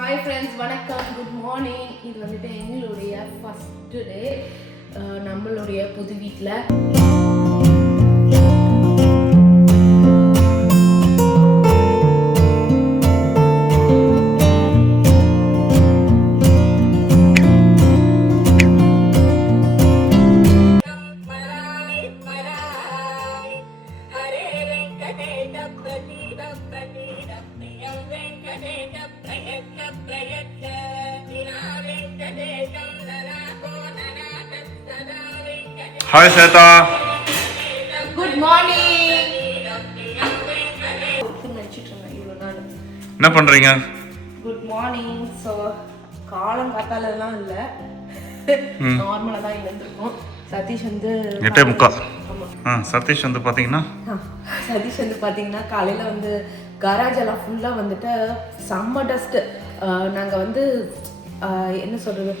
Hi friends, வணக்கம், good morning. இது வந்துட்டு எங்களுடைய ஃபர்ஸ்ட் டே நம்மளுடைய புது வீட்டில். Hi Shweta. Good morning. என்ன பண்றீங்க? Good morning. ஸோ காலங்காத்தாலெல்லாம் இல்லை, நார்மலாக தான் எழுந்திருக்கோம். சதீஷ் வந்து 8:45. சதீஷ் வந்து பார்த்தீங்கன்னா காலையில் வந்து கராஜ் எல்லாம் ஃபுல்லாக வந்துட்டு செம்ம டஸ்ட்டு. நாங்கள் வந்து என்ன சொல்கிறது,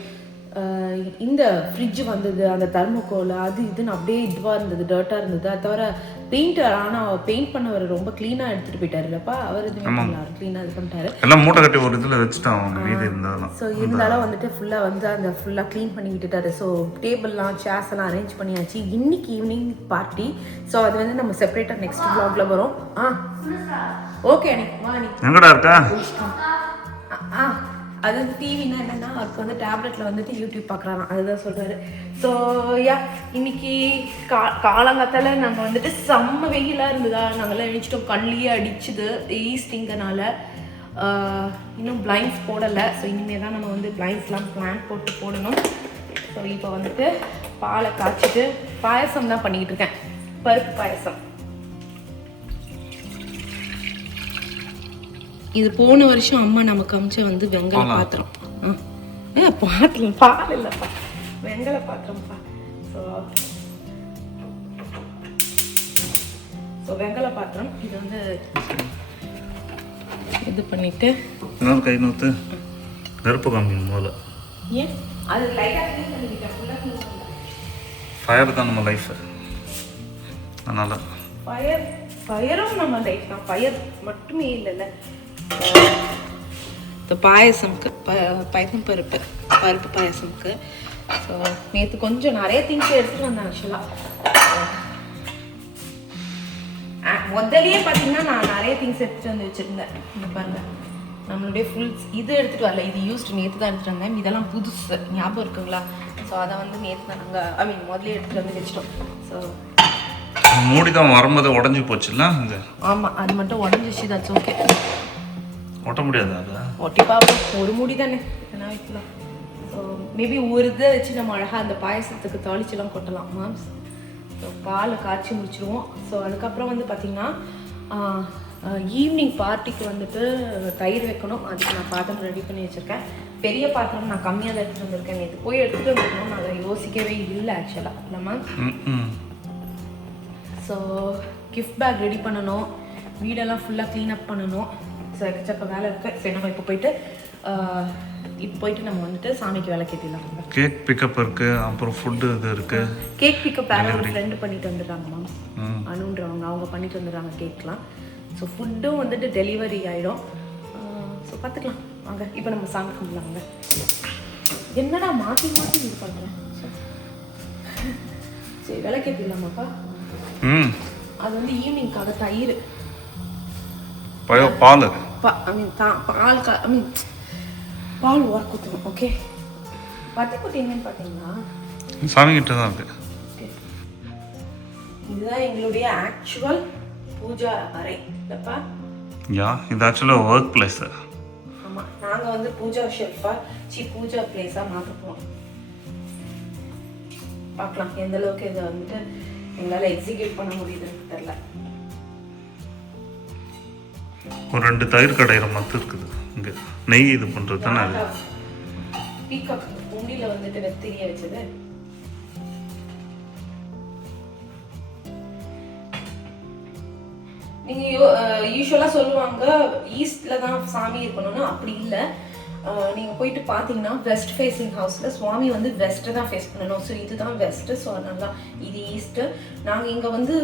இந்த ஃப்ரிட்ஜ் வந்தது, அந்த தெர்மோகோல் அது இதுன்னு அப்படியே இதுவாக இருந்தது, டர்ட்டாக இருந்தது. அது தவிர பெயிண்டர், ஆனால் பெயிண்ட் பண்ணவர் ரொம்ப க்ளீனாக எடுத்துகிட்டு போயிட்டார் இல்லைப்பா, அவர் எதுவுமே க்ளீனாக இது பண்ணிட்டாரு. எல்லாம் மூட்டை கட்டி ஒரு இதில் வச்சுட்டாங்க வீடு இருந்தாலும். ஸோ இருந்தாலும் வந்துட்டு ஃபுல்லாக வந்து அந்த ஃபுல்லாக க்ளீன் பண்ணி விட்டுட்டாரு. ஸோ டேபிள்லாம் சேர்ஸ் எல்லாம் அரேஞ்ச் பண்ணியாச்சு. இன்னைக்கு ஈவினிங் பார்ட்டி. ஸோ அது வந்து நம்ம செப்பரேட்டாக நெக்ஸ்ட் vlogல வரும். ஓகே அன்னைக்கு வா நீ எங்கடா இருக்கா? அது வந்து டிவின்னா என்னென்னா, அவருக்கு வந்து டேப்லெட்டில் வந்துட்டு யூடியூப் பார்க்குறாராம், அதுதான் சொல்கிறாரு. ஸோ இன்னைக்கு காலங்காத்தால நாங்கள் வந்துட்டு செம்ம வெயிலாக இருந்ததா, நாங்கள்லாம் எழுச்சிட்டோம். கண்ணிலேயே அடிச்சுது ஈஸ்டிங்கனால. இன்னும் பிளைண்ட்ஸ் போடலை. ஸோ இனிமேல் தான் நம்ம வந்து பிளைண்ட்ஸ்லாம் பிளான் போட்டு போடணும். ஸோ இப்போ வந்துட்டு பாலை காய்ச்சிட்டு பாயசம் தான் பண்ணிக்கிட்டு இருக்கேன், பருப்பு பாயசம். இது போன வருஷம் அம்மா நமக்கு அமிச்ச வந்து வெங்கல பாத்திரம். பாத்திரம், பால் இல்லைப்பா, வெங்கல பாத்திரம்ப்பா. ஸோ வெங்கல பாத்திரம். இது வந்து இது பண்ணிட்டு இன்னொரு கை நூற்று நெருப்பு காமிங்க முதல்ல. ஏன் அது லைட்டாக க்ளீன் பண்ணிக்கிட்டேன், ஃபுல்லாக க்ளீன் பண்ணல. ஃபயர் தான் நம்ம லைஃப், அதனால் ஃபயரும் நம்ம லைஃப் தான். ஃபயர் மட்டுமே இல்லைல்ல. இந்த பாயசம்க்கு பாயசம் பருப்பு பாயசம்க்கு. ஸோ நேற்று கொஞ்சம் நிறைய திங்ஸ் எடுத்துகிட்டு வந்தேன். ஆக்சுவலாக முதல்லையே பார்த்தீங்கன்னா நான் நிறைய திங்ஸ் எடுத்துகிட்டு வந்து வச்சுருந்தேன். இந்த பாருங்க, நம்மளுடைய ஃபுல்ஸ் இது எடுத்துகிட்டு வரல, இது யூஸ்டு நேற்று தான் எடுத்துகிட்டு வந்தேன். இதெல்லாம் புதுசு, ஞாபகம் இருக்குங்களா? ஸோ அதை வந்து நேற்று தான் நாங்கள் முதல்ல எடுத்துகிட்டு வந்து வச்சிட்டோம். ஸோ மூடி தான் வரும்போது உடஞ்சி போச்சுல்ல இந்த. ஆமாம், அது மட்டும் உடஞ்சிச்சு. தட்ஸ் ஓகே, ஒட்ட முடியாது. அதை ஒட்டி பார்ப்போம். ஒரு முடி தானே, என்ன வைக்கலாம். ஸோ மேபி ஒரு இதை வச்சு நம்ம அழகாக அந்த பாயசத்துக்கு தாளிச்செல்லாம் கொட்டலாம் மாம்ஸ். ஸோ பாலை காய்ச்சி முடிச்சிடுவோம். ஸோ அதுக்கப்புறம் வந்து பார்த்திங்கன்னா ஈவினிங் பார்ட்டிக்கு வந்துட்டு தயிர் வைக்கணும். அதுக்கு நான் பாத்திரம் ரெடி பண்ணி வச்சுருக்கேன். பெரிய பாத்திரம் நான் கம்மியாக தான் எடுத்துகிட்டு வந்திருக்கேன். நேற்று போய் எடுத்துகிட்டு வந்துருக்கணும், நான் அதை யோசிக்கவே இல்லை ஆக்சுவலாக இல்லைம்மா. ஸோ கிஃப்ட் பேக் ரெடி பண்ணணும், வீடெல்லாம் ஃபுல்லாக க்ளீன் பண்ணணும். ஸோ எக்கச்சக்க வேலை இருக்குது. சரி, நம்ம இப்போ போயிட்டு நம்ம வந்துட்டு சாமிக்கு வேலை கேட்டிடலாம். கேக் பிக்கப் இருக்குது, அப்புறம் ஃபுட்டு இது இருக்குது. கேக் பிக்கப் வேறு ஒரு ஃப்ரெண்டு பண்ணிட்டு வந்துடுறாங்க மேம், அனுன்றவங்க. அவங்க பண்ணிட்டு வந்துடுறாங்க கேக்லாம். ஸோ ஃபுட்டும் வந்துட்டு டெலிவரி ஆகிடும். ஸோ பார்த்துக்கலாம் வாங்க. இப்போ நம்ம சாமி கும்பிடலாங்க. என்னடா மாற்றி இது பண்ணுறேன். சரி, வேலை கேட்டிடலாமாப்பா. அது வந்து ஈவினிங்காக தயிர் பால் பால் ஒர்க் ஊற்றணும். ஓகே, பத்தி குட்டி எங்கன்னு பார்த்தீங்கன்னா சாமி கிட்ட தான் இருக்கு. இதுதான் எங்களுடைய ஆக்சுவல் பூஜா அறை இல்லைப்பா. இது ஆக்சுவலாக ஒர்க் பிளேஸ். ஆமாம், நாங்கள் வந்து பூஜா பூஜா பிளேஸாக மாற்ற போகிறோம். பார்க்கலாம் எந்த அளவுக்கு இதை வந்துட்டு எங்களால் எக்ஸிக்யூட் பண்ண முடியுதுன்னு தெரியல. ஒரு 2 தயிர் கடையிற மத்து இருக்குது இங்கே. நெய் இது பண்ணுறது தானே அது. பீகாக் உண்டியில் வந்துட்டு வெத்திரியை வச்சது. நீங்கள் யூஸ்வலாக சொல்லுவாங்க ஈஸ்டில் தான் சாமி இருக்கணும்னு. அப்படி இல்லை, நீங்கள் போயிட்டு பார்த்தீங்கன்னா வெஸ்ட் ஃபேஸிங் ஹவுஸில் சுவாமி வந்து வெஸ்ட்டை தான் ஃபேஸ் பண்ணணும். ஸோ இதுதான் வெஸ்ட்டு, ஸோ அதனால தான் இது ஈஸ்ட்டு. நாங்கள் இங்கே வந்து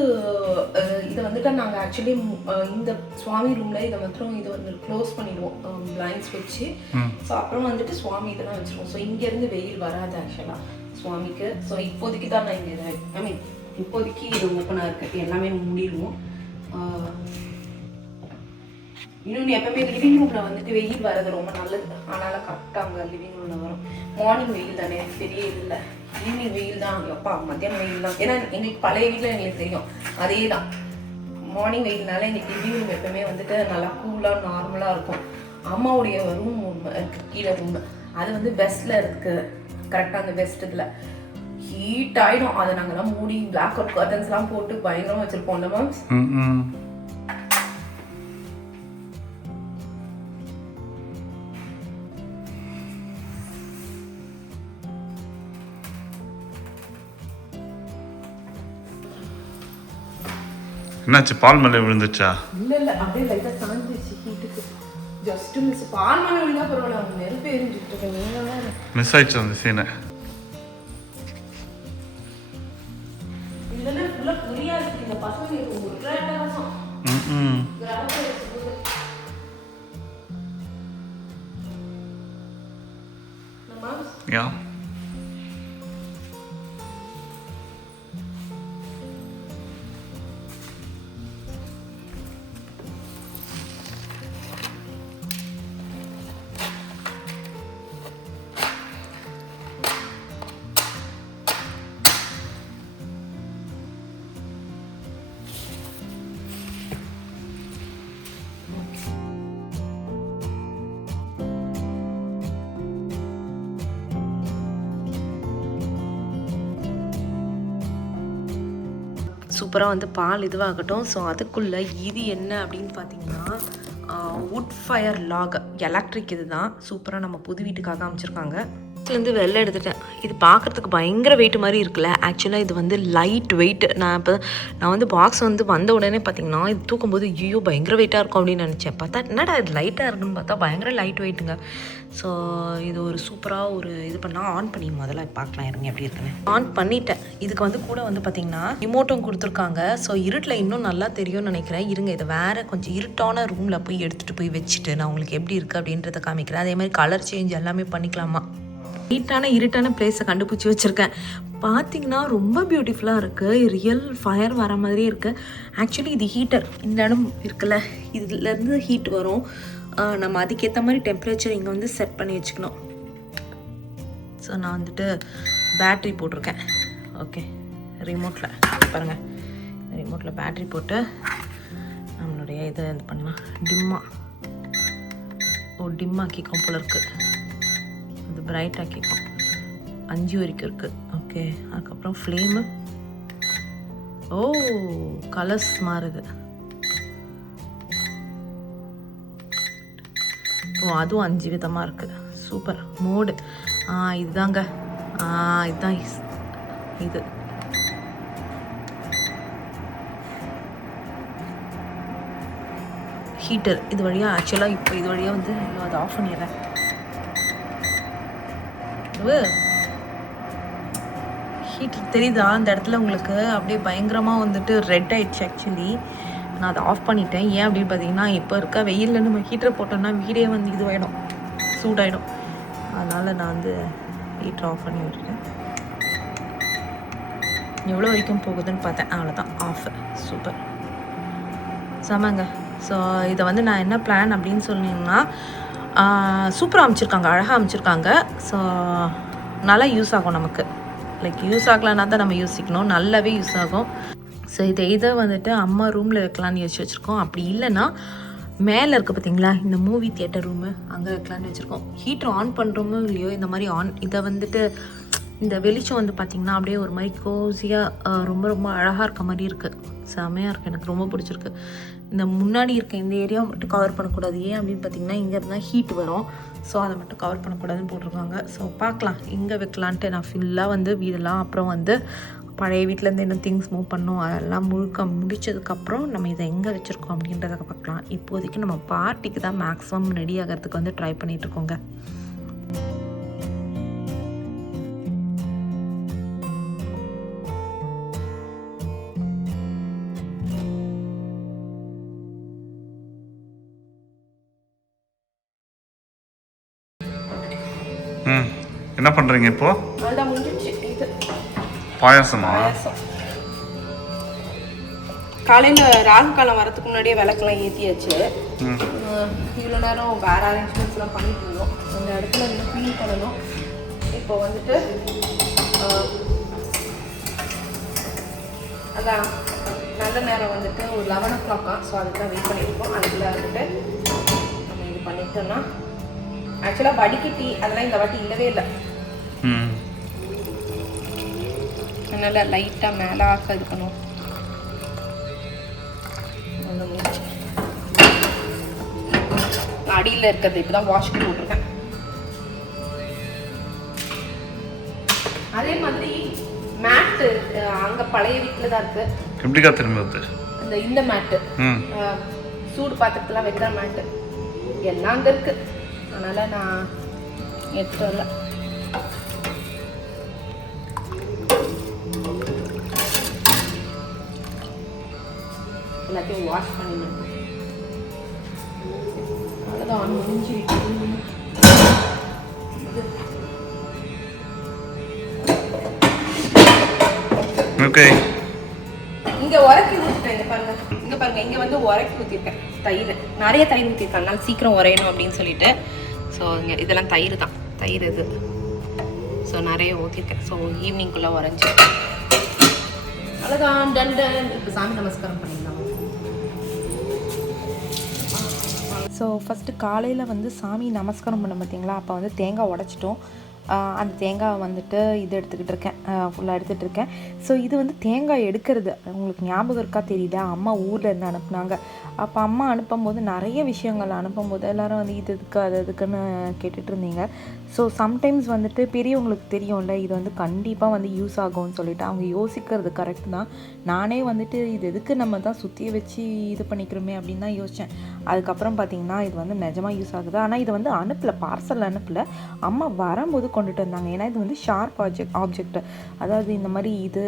இதை வந்துட்டு நாங்கள் ஆக்சுவலி இந்த சுவாமி ரூமில் இதை மாத்திரம் இது வந்து க்ளோஸ் பண்ணிடுவோம் பிளைண்ட்ஸ் வச்சு. ஸோ அப்புறம் வந்துட்டு சுவாமி இதெல்லாம் வச்சுருவோம். ஸோ இங்கேருந்து வெயில் வராது ஆக்சுவலாக சுவாமிக்கு. ஸோ இப்போதைக்கு தான் நான் இங்கே ஐ மீன் இப்போதைக்கு இது ஓப்பனாக இருக்குது, எல்லாமே மூடிடுவோம். இன்னொன்று எப்பவுமே லிவிங் ரூமில் வந்துட்டு வெயில் வர்றது ரொம்ப நல்லது, அதனால் கரெக்டாக அங்கே லிவிங் ரூமில் வரும். மார்னிங் வெயில் தானே, பெரிய இது இல்லை. ஈவினிங் வெயில் தான், எப்பா மத்தியானம் வெயில் தான். ஏன்னா எங்களுக்கு பழைய வீட்டில் எங்களுக்கு தெரியும் அதே தான். மார்னிங் வெயில்னால எங்களுக்கு லிவிங் ரூம் எப்பவுமே வந்துட்டு நல்லா கூலாக நார்மலாக இருக்கும். அம்மாவுடைய ரூம் இருக்குது கீழே ரூம், அது வந்து வெஸ்ட்டில் இருக்குது. கரெக்டாக அந்த வெஸ்ட் இதில் ஹீட் ஆகிடும். அதை நாங்கள்லாம் மூடி பிளாக் அவுட் கர்டன்ஸ்லாம் போட்டு பயங்கரமாக வச்சுருப்போம். இல்லை மேம் என்னாச்சு, பால் மேலே விழுந்துச்சா? இல்லை அப்படியே லைட்டாக சாஞ்சிச்சு ஹீட்டுக்கு. Just miss. பால் மேலே விழுந்தா பரவாயில்ல, அவங்க நெருப்பு எரிஞ்சுட்டு இருக்கேன். மிஸ் ஆயிடுச்சு அந்த சீனை. இதெல்லாம் ஃபுல்லாக புரியாது இந்த பசங்க ஒரு கிராட்டாசம். யா சூப்பராக வந்து பால் இதுவாகட்டும். ஸோ அதுக்குள்ளே இது என்ன அப்படின்னு பார்த்தீங்கன்னா வுட் ஃபயர் லாக் எலக்ட்ரிக். இது தான் சூப்பராக நம்ம புது வீட்டுக்காக அமைச்சிருக்காங்க. இதுலேருந்து வெளில எடுத்துட்டேன். இது பார்க்குறதுக்கு பயங்கர வெயிட் மாதிரி இருக்குல்ல, ஆக்சுவலாக இது வந்து லைட் வெயிட். நான் வந்து பாக்ஸ் வந்து வந்த உடனே பார்த்தீங்கன்னா இது தூக்கும்போது ஐயோ பயங்கர வெயிட்டாக இருக்கும் அப்படின்னு நினச்சேன். பார்த்தா என்னடா இது லைட்டாக இருக்குன்னு பார்த்தா பயங்கர லைட் வெயிட்டுங்க. ஸோ இது ஒரு சூப்பராக ஒரு இது பண்ணால் ஆன் பண்ணி முதல்ல பார்க்கலாம் இருங்க எப்படி இருக்குன்னு. ஆன் பண்ணிட்டேன். இதுக்கு வந்து கூட வந்து பார்த்தீங்கன்னா ரிமோட்டும் கொடுத்துருக்காங்க. ஸோ இருட்டில் இன்னும் நல்லா தெரியும்னு நினைக்கிறேன். இருங்க இதை வேறு கொஞ்சம் இருட்டான ரூமில் போய் எடுத்துகிட்டு போய் வச்சுட்டு நான் உங்களுக்கு எப்படி இருக்குது அப்படின்றத காமிக்கிறேன். அதே மாதிரி கலர் சேஞ்ச் எல்லாமே பண்ணிக்கலாமா. இருட்டான பிளேஸை கண்டுபிடிச்சி வச்சுருக்கேன். பார்த்தீங்கன்னா ரொம்ப பியூட்டிஃபுல்லாக இருக்குது. ரியல் ஃபயர் வர மாதிரியே இருக்குது. ஆக்சுவலி இது ஹீட்டர், இந்த இடம் இருக்குல்ல இதுலேருந்து ஹீட் வரும். நம்ம அதுக்கேற்ற மாதிரி டெம்பரேச்சர் இங்கே வந்து செட் பண்ணி வச்சுக்கணும். ஸோ நான் வந்துட்டு பேட்ரி போட்டிருக்கேன். ஓகே, ரிமோட்டில் பாருங்கள், ரிமோட்டில் பேட்ரி போட்டு நம்மளுடைய இதை இது பண்ணலாம். டிம்மாக்கிக்கும் போல இருக்குது. அது பிரைட் ஆக்கிக்கும். 5 வரைக்கும் இருக்குது. ஓகே, அதுக்கப்புறம் ஃப்ளேமு கலர்ஸ் மாறுது. அதுவும் 5 விதமாக இருக்குது. Super mode. இதுதாங்க, இதுதான் இது. ஹீட்டர் இது வழியாக ஆக்சுவலாக இப்போ இது வழியாக வந்து அதை ஆஃப் பண்ணிடுறேன். ஹீட்டர் தெரியுதா அந்த இடத்துல உங்களுக்கு? அப்படியே பயங்கரமாக வந்துட்டு ரெட் ஆயிடுச்சு. ஆக்சுவலி நான் அதை ஆஃப் பண்ணிட்டேன். ஏன் அப்படின்னு பார்த்தீங்கன்னா இப்போ இருக்க வெயிலில் நம்ம ஹீட்டரை போட்டோம்னா வீடே வந்து இதுவாகிடும், சூடாகிடும். அதனால் நான் வந்து ஹீட்டர் ஆஃப் பண்ணி விட்டுட்டேன். எவ்வளோ வரைக்கும் போகுதுன்னு பார்த்தேன், அவ்வளோதான், ஆஃப். சூப்பர், செமங்க. ஸோ இதை வந்து நான் என்ன பிளான் அப்படின்னு சொன்னீங்கன்னா சூப்பராக அமைச்சிருக்காங்க, அழகாக அமைச்சிருக்காங்க. ஸோ நல்லா யூஸ் ஆகும் நமக்கு. லைக் யூஸ் ஆகலான்னா தான் நம்ம யோசிக்கணும், நல்லாவே யூஸ் ஆகும். ஸோ இதை வந்துட்டு அம்மா ரூமில் வைக்கலான்னு யோசிச்சு வச்சுருக்கோம். அப்படி இல்லைன்னா மேலே இருக்குது பார்த்தீங்களா இந்த மூவி தியேட்டர் ரூமு, அங்கே வைக்கலான்னு வச்சுருக்கோம். ஹீட்டர் ஆன் பண்ணுறோமோ இல்லையோ இந்த மாதிரி இதை வந்துட்டு இந்த வெளிச்சம் வந்து பார்த்திங்கன்னா அப்படியே ஒரு மாதிரி கோசியாக ரொம்ப ரொம்ப அழகாக இருக்க மாதிரி இருக்குது. செமையாக இருக்குது, எனக்கு ரொம்ப பிடிச்சிருக்கு. இந்த முன்னாடி இருக்க இந்த ஏரியா மட்டும் கவர் பண்ணக்கூடாது. ஏன் அப்படின்னு பார்த்திங்கன்னா இங்கே இருந்தால் ஹீட் வரும். ஸோ அதை மட்டும் கவர் பண்ணக்கூடாதுன்னு போட்டிருக்காங்க. ஸோ பார்க்கலாம் எங்கே வைக்கலான்ட்டு. நான் ஃபுல்லாக வந்து வீடெல்லாம் அப்புறம் வந்து பழைய வீட்டிலேருந்து என்ன திங்ஸ் மூவ் பண்ணோம் அதெல்லாம் முழுக்க முடிச்சதுக்கப்புறம் நம்ம இதை எங்கே வச்சுருக்கோம் அப்படின்றத பார்க்கலாம். இப்போதைக்கு நம்ம பார்ட்டிக்கு தான் மேக்ஸிமம் ரெடி ஆகிறதுக்கு வந்து ட்ரை பண்ணிகிட்ருக்கோங்க. என்ன பண்ணுறீங்க இப்போ? அதுதான் முடிஞ்சிச்சு. இது பாயாசமா? காலையில் ராகு காலம் வரதுக்கு முன்னாடியே விளக்கெல்லாம் ஏற்றியாச்சு. இவ்வளோ நேரம் வேறு அரேஞ்ச்மெண்ட்ஸ்லாம் பண்ணிட்டு இருந்தோம். அந்த இடத்துல இன்னும் க்ளீன் பண்ணணும். இப்போ வந்துட்டு அதான் நல்ல நேரம் வந்துட்டு ஒரு 11 o'clock. ஸோ அதுக்கு தான் வெயிட் பண்ணியிருக்கோம். அதுக்குள்ளே வந்துட்டு நம்ம இது பண்ணிட்டோம்னா ஆக்சுவலாக வடிகட்டி அதெல்லாம் இந்த வாட்டி இல்லவே இல்லை. அதனால் லைட்டாக மேலே ஆக்க இருக்கணும். அடியில் இருக்கிறது இப்போ தான் வாஷ்க்கு போட்டிருக்கேன். அதே மாதிரி மேட்டு அங்கே பழைய வீட்டில் தான் இருக்கு. எப்படிக்கா திரும்பி வருது இந்த மேட்டு சூடு பாத்திரத்தெல்லாம் வைக்கிற மேட்டு எல்லாம் அங்கே இருக்கு. அதனால் நான் எடுத்துட்டு வரல. எல்லாத்தையும் வாஷ் பண்ணிடணும். அவ்வளோதான் முடிஞ்சு. ஓகே, இங்கே உரக்கி ஊற்றிட்டேன். இங்கே பாருங்க இங்கே வந்து உரக்கி ஊற்றிருக்கேன். தயிர் நிறைய தயிர் ஊற்றிருக்கேன். அதனால சீக்கிரம் உரையணும் அப்படின்னு சொல்லிட்டு. ஸோ இங்கே இதெல்லாம் தயிர் தான், தயிர் இது. ஸோ நிறைய ஊற்றிருக்கேன். ஸோ ஈவினிங்குள்ளே உரைஞ்சி அவ்வளோதான். டன். இப்போ சாமி நமஸ்காரம் பண்ணிடலாம். ஸோ ஃபஸ்ட்டு காலையில் வந்து சாமி நமஸ்காரம் பண்ண பார்த்தீங்களா, அப்போ வந்து தேங்காய் உடச்சிட்டோம். அந்த தேங்காய் வந்துட்டு இது எடுத்துக்கிட்டு இருக்கேன், ஃபுல்லாக எடுத்துகிட்டு இருக்கேன். ஸோ இது வந்து தேங்காய் எடுக்கிறது உங்களுக்கு ஞாபகம் இருக்கா தெரியல, அம்மா ஊரில் இருந்து அனுப்புனாங்க. அப்போ அம்மா அனுப்பும்போது நிறைய விஷயங்கள் அனுப்பும்போது எல்லோரும் வந்து இது இதுக்கு அது இதுக்குன்னு கேட்டுட்டு இருந்தீங்க. ஸோ சம்டைம்ஸ் வந்துட்டு பெரியவங்களுக்கு தெரியும்ல இது வந்து கண்டிப்பாக வந்து யூஸ் ஆகும்னு சொல்லிட்டு அவங்க யோசிக்கிறது கரெக்டு தான். நானே வந்துட்டு இது எதுக்கு நம்ம தான் சுற்றிய வச்சு இது பண்ணிக்கிறோமே அப்படின்னு தான் யோசித்தேன். அதுக்கப்புறம் பார்த்திங்கன்னா இது வந்து நிஜமாக யூஸ் ஆகுது. ஆனால் இது வந்து அனுப்பலை, பார்சல் அனுப்பலை, அம்மா வரும்போது கொண்டுட்டு வந்தாங்க. ஏன்னா இது வந்து ஷார்ப் ஆப்ஜெக்ட், அதாவது இந்த மாதிரி இது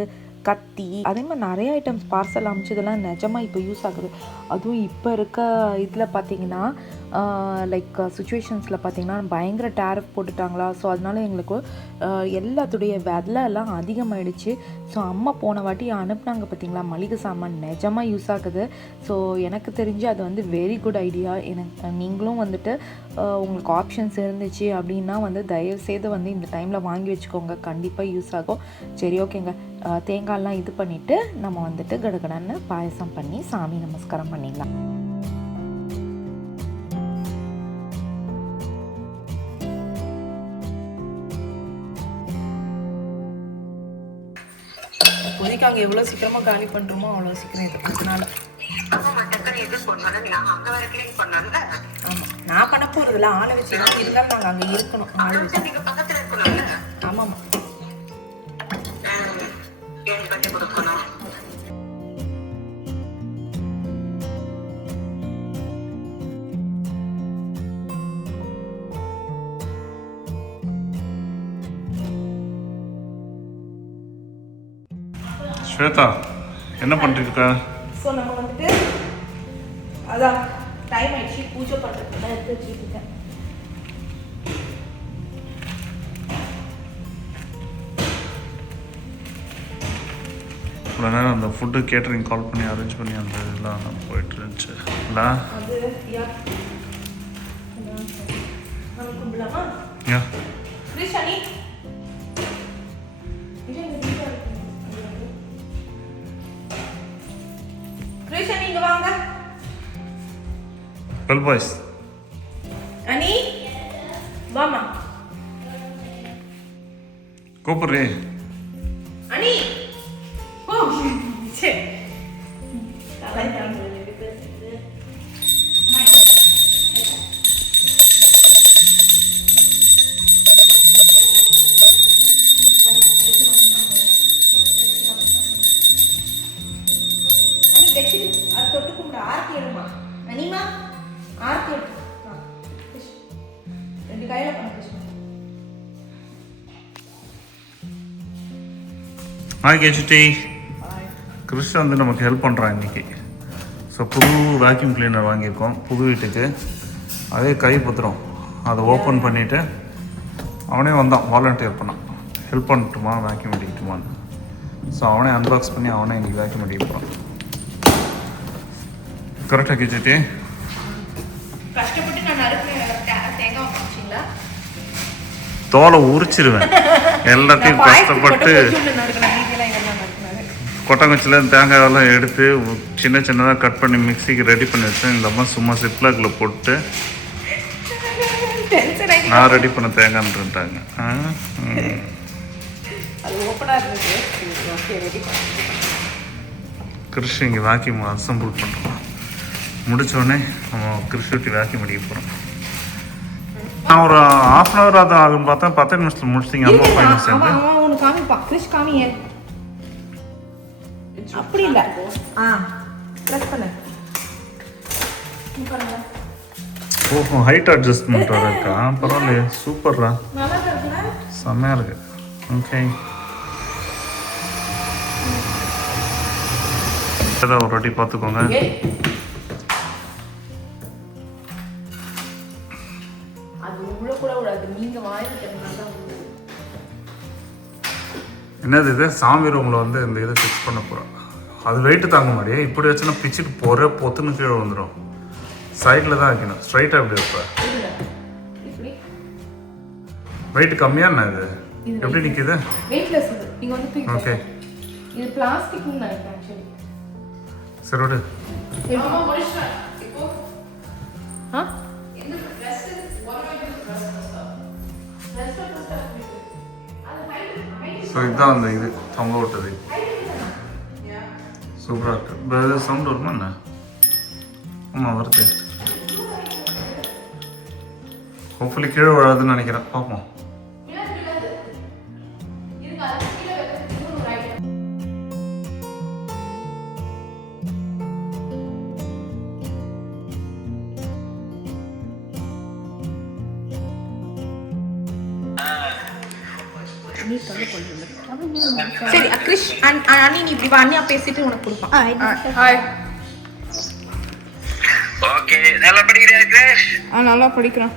கத்தி அதே மாதிரி நிறைய ஐட்டம்ஸ் பார்சல் அமைச்சதெல்லாம் நிஜமாக இப்போ யூஸ் ஆகுது. அதுவும் இப்போ இருக்க இதில் பார்த்திங்கன்னா லைக் சுச்சுவேஷன்ஸில் பார்த்திங்கன்னா பயங்கர டேரிஃப் போட்டுட்டாங்களா. ஸோ அதனால எங்களுக்கு எல்லாத்துடைய விலை எல்லாம் அதிகமாகிடுச்சு. ஸோ அம்மா போன வாட்டி அனுப்புனாங்க பார்த்திங்களா மளிகை சாமான், நிஜமாக யூஸ் ஆகுது. ஸோ எனக்கு தெரிஞ்சு அது வந்து வெரி குட் ஐடியா. எனக்கு நீங்களும் வந்துட்டு உங்களுக்கு ஆப்ஷன்ஸ் இருந்துச்சு அப்படின்னா வந்து தயவுசெய்து வந்து இந்த டைமில் வாங்கி வச்சுக்கோங்க, கண்டிப்பாக யூஸ் ஆகும். சரி ஓகேங்க, தேங்காயெல்லாம் இது பண்ணிவிட்டு நம்ம வந்துட்டு கடகடன்னு பாயசம் பண்ணி சாமி நமஸ்காரம் பண்ணிடலாம். இப்போதைக்கு அங்கே எவ்வளோ சீக்கிரமாக காலி பண்ணுறோமோ அவ்வளோ சீக்கிரம் இது அதனால. ஆமாம், நான் பண்ண போகிறதில்ல, ஆளை வச்சு இருந்தாலும் நாங்கள் அங்கே இருக்கணும். ஆளை வச்சு ஆமாம்மா. ஸ்வேதா என்ன பண்ணிருக்க? ஸோ நம்ம வந்துட்டு அதான் டைம் ஆயிடுச்சு, பூஜை பண்ணுறதுக்கு தான் எடுத்து வச்சுட்டு இருக்கேன். இவ்வளோ நேரம் அந்த ஃபுட்டு கேட்டரிங் கால் பண்ணி அரேஞ்ச் பண்ணி அந்த இதெல்லாம் போயிட்டு இருந்துச்சு இல்லை? அது யா நம்ம கும்பிடலாமா? யா கிருஷ்ணி கிருஷ்ணி இங்க வாங்க. வெல் பாய்ஸ் அனி வாமா. கூப்பிட்றே அனி ஓ சரி நல்லா இருக்காங்க. ஹாய் கேச்சுட்டி. கிறிஸ் வந்து நமக்கு ஹெல்ப் பண்ணுறான் இன்றைக்கி. ஸோ புது வேக்யூம் கிளீனர் வாங்கியிருக்கோம் புது வீட்டுக்கு. அதே கை பத்திரம் அதை ஓப்பன் பண்ணிவிட்டு அவனே வந்தான், வாலண்டியர் பண்ணான், ஹெல்ப் பண்ணட்டுமா வேக்யூம் அடிக்கட்டுமான்னு. ஸோ அவனே அன்பாக்ஸ் பண்ணி அவனே இன்றைக்கி வேக்யூம் அடிக்க போகிறான். கரெக்டாக கேச்சுட்டி? கஷ்டப்பட்டு நான் தேங்காய் வச்சுங்களா தோலை உரிச்சிருவேன் எல்லாத்தையும் கஷ்டப்பட்டு. கொட்டங்குச்சியில் தேங்காயெல்லாம் எடுத்து சின்ன சின்னதாக கட் பண்ணி மிக்சிக்கு ரெடி பண்ணி வச்சேன். இந்த அம்மா சும்மா சிப்லாக்கில் போட்டு நான் ரெடி பண்ண தேங்காய்ன்றாங்க. கிறிஷ் இங்கே வேக்யூம் அசம்பிள் பண்ணுறோம். முடித்தோடனே நம்ம கிறிஷுட்டி வேக்யூம் அடிக்க போகிறோம். நான் ஒரு ½ hour தான் ஆகுன்னு பார்த்தா 10 நிமிஷத்தில் முடிச்சிட்டிங்க. அம்மா பையன் சேர்ந்து உனக்கு காமிப்பா. கிறிஷ் காமியே அப்படி இல்லை. ப்ரெஸ் பண்ணு. ஓஹோ, ஹைட் அட்ஜஸ்ட்மெண்ட் வர இருக்கா? பரவாயில்லையே, சூப்பர்ரா, செம்மையாக இருக்கு. ஓகே, ஏதாவது ஒரு வாட்டி பார்த்துக்கோங்க. என்னது இது? சாமி ரூமில் வந்து இந்த இதை ஃபிக்ஸ் பண்ண போகிறோம். அது வெயிட்டு தாங்க மாட்டியே. இப்படி வச்சுன்னா பிச்சுட்டு போகிற பொத்துன்னு கீழே வந்துடும். சைடில் தான் வைக்கணும், ஸ்ட்ரைட்டாக இப்படி வைப்பேன். வெயிட் கம்மியாக என்ன இது? எப்படி நிற்கிது? ஓகே, இது பிளாஸ்டிக் நினைக்கிறேன் ஆக்சுவலி. சரி விடு. ஸோ இதுதான் அந்த இது தொங்க விட்டது. சூப்பராக இருக்கு. சவுண்ட் வருமா என்ன? ஆமாம் வருது. ஹோப்ஃபுல்லி கீழே விழாதுன்னு நினைக்கிறேன். பார்ப்போம். சரி கிறிஷ் அண்ணி நீ இப்படி வா, அண்ணியா பேசிட்டு உனக்கு கொடுப்பான். ஹாய். ஓகே, நல்லா படிக்கிறியா கிறிஷ்? நல்லா படிக்கிறான்.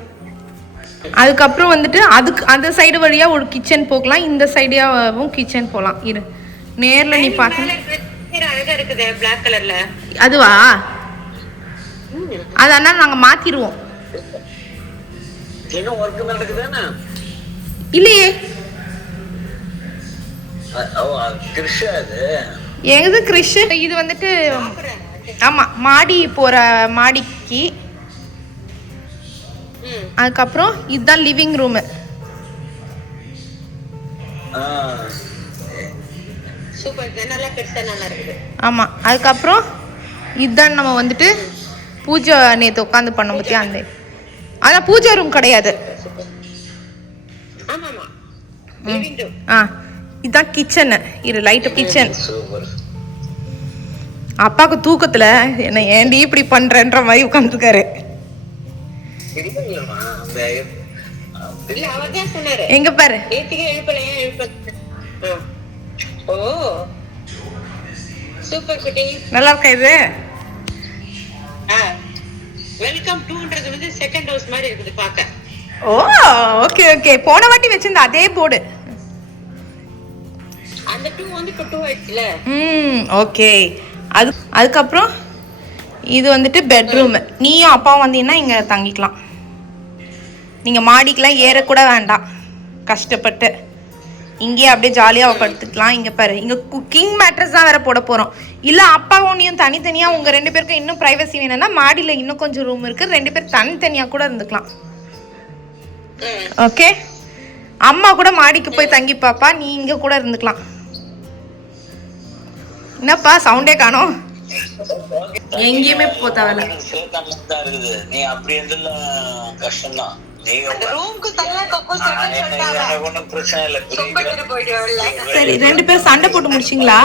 அதுக்கப்புறம் வந்துட்டு அதுக்கு அந்த சைடு வழியா ஒரு கிச்சன் போகலாம், இந்த சைடியாவும் கிச்சன் போகலாம். இரு நேர்ல நீ பார்க்க. அழகா இருக்குது பிளாக் கலர்ல. அதுவா? அதனால நாங்க மாத்திடுவோம். இன்னும் ஒர்க் நடக்குதானே? இல்லையே. எது கிறிஷ்? இது வந்துட்டு ஆமா மாடி போற மாடிக்கு. அதுக்கப்புறம் இதுதான் லிவிங் ரூமு. ஆமா, அதுக்கப்புறம் இதுதான் நம்ம வந்துட்டு பூஜை நேற்று உட்காந்து பண்ண பத்தியா அந்த அதான் பூஜை ரூம் கிடையாது. இதுதான் கிச்சனு. இரு லைட் கிச்சன். அப்பாவுக்கு தூக்கத்துல என்ன ஏண்டி இப்படி பண்றன்ற மாதிரி உட்காந்துருக்காரு. எங்க பாரு. நல்லா இருக்கா இது? வெல்கம் டுன்றது வந்து செகண்ட் ஹவுஸ் மாதிரி இருக்குது பாக்க. ஓ ஓகே ஓகே, போன வாட்டி வச்சிருந்த அதே போர்டு. அந்த 2 வந்து இப்ப 2 ஆயிடுச்சுல. ஓகே. அதுக்கப்புறம் இது வந்துட்டு பெட்ரூம். நீயும் அப்பாவும் வந்தீங்கன்னா இங்க தங்கிக்கலாம். நீங்க மாடிக்கெல்லாம் ஏறக்கூட வேண்டாம் கஷ்டப்பட்டு. இங்கேயே அப்படியே ஜாலியாக படுத்துக்கலாம். இங்கே பாரு, இங்கே குக்கிங் மேட்ரஸ் தான் வேற போட போகிறோம். இல்லை அப்பாவும் நீயும் தனித்தனியாக உங்கள் 2 பேருக்கும் இன்னும் ப்ரைவசி வேணும்னா மாடியில் இன்னும் கொஞ்சம் ரூம் இருக்குது, 2 பேர் தனித்தனியாக கூட இருந்துக்கலாம். ஓகே, அம்மா கூட மாடிக்கு போய் தங்கி பாப்பா, நீ இங்கே கூட இருந்துக்கலாம். என்னப்பா சவுண்டே காணோம்? எங்கேயுமே போத்தாவல. நீ அப்படி இருந்தா கஷ்டம் தான். சரி 2 பேரும் சண்டை போட்டு முடிச்சிங்களா?